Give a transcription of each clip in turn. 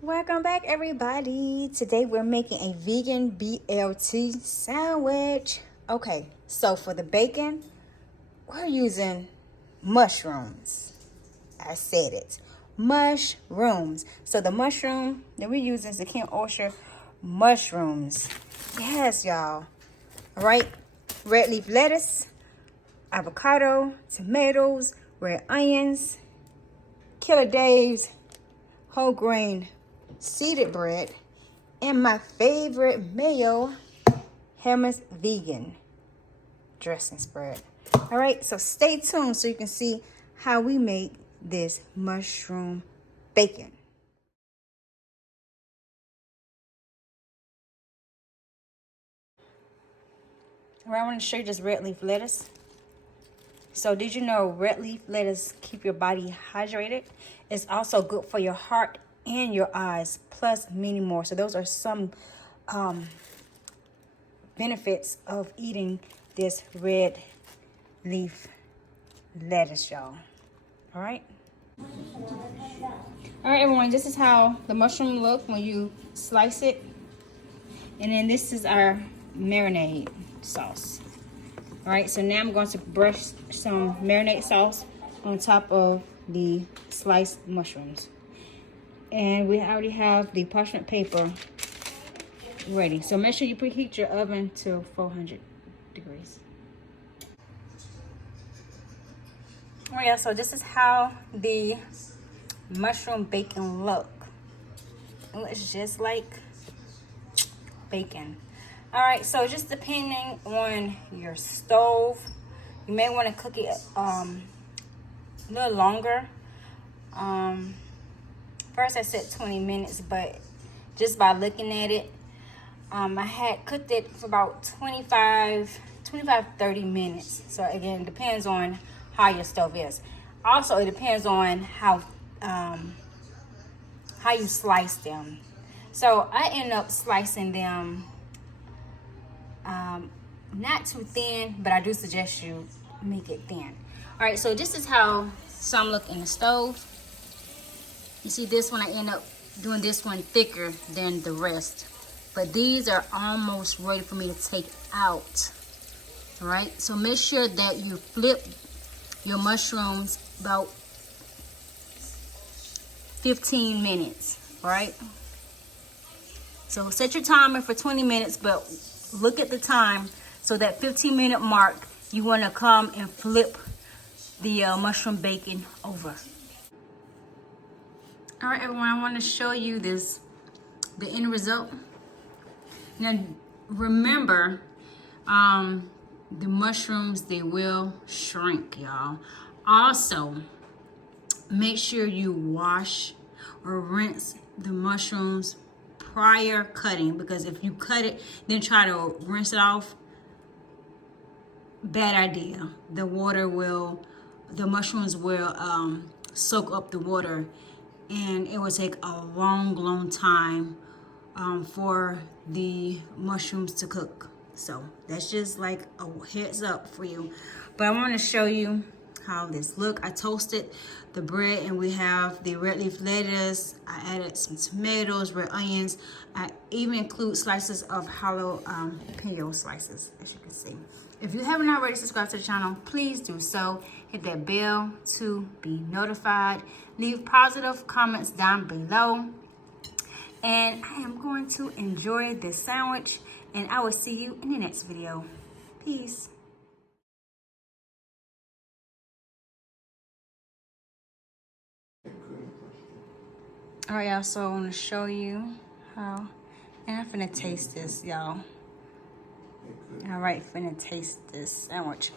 Welcome back, everybody. Today we're making a vegan BLT sandwich. Okay, so for the bacon, we're using mushrooms. I said it. Mushrooms. So the mushroom that we're using is the King Osher mushrooms. Yes, y'all. All right. Red leaf lettuce, avocado, tomatoes, red onions, Killer Dave's whole grain seeded bread, and my favorite mayo, Hermes vegan dressing spread. All right, so stay tuned so you can see how we make this mushroom bacon. All right, I want to show you this red leaf lettuce. So did you know red leaf lettuce keep your body hydrated? It's also good for your heart and your eyes, plus many more. So those are some benefits of eating this red leaf lettuce, y'all. All right. All right, everyone, this is how the mushroom look when you slice it. And then this is our marinade sauce. All right, so now I'm going to brush some marinade sauce on top of the sliced mushrooms. And we already have the parchment paper ready. So make sure you preheat your oven to 400 degrees. Oh yeah, so this is how the mushroom bacon look. It looks just like bacon. All right, so just depending on your stove, you may want to cook it a little longer. First I said 20 minutes, but just by looking at it, I had cooked it for about 30 minutes. So again, it depends on how your stove is. Also, it depends on how you slice them. So I end up slicing them not too thin, but I do suggest you make it thin. All right, so this is how some look in the stove. You see this one, I end up doing this one thicker than the rest. But these are almost ready for me to take out. All right, so make sure that you flip your mushrooms about 15 minutes, all right? So set your timer for 20 minutes, but look at the time. So that 15-minute mark, you wanna come and flip the mushroom bacon over. All right, everyone, I wanna show you the end result. Now, remember, the mushrooms, they will shrink, y'all. Also, make sure you wash or rinse the mushrooms prior cutting, because if you cut it, then try to rinse it off, bad idea. The mushrooms will soak up the water, and it will take a long time for the mushrooms to cook. So that's just like a heads up for you. But I want to show you how this look. I toasted the bread, and we have the red leaf lettuce. I added some tomatoes, red onions. I even include slices of jalapeno slices, as you can see. If you haven't already subscribed to the channel, please do so. Hit that bell to be notified. Leave positive comments down below. And I am going to enjoy this sandwich, and I will see you in the next video. Peace. All right, y'all, so I want to show you how, and I'm finna taste this, y'all. All right, finna taste this sandwich.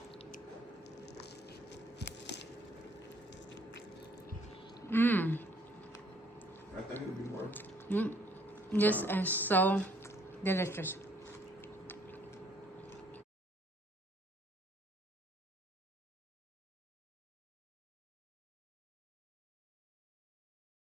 I think it'll be worth. This is so delicious.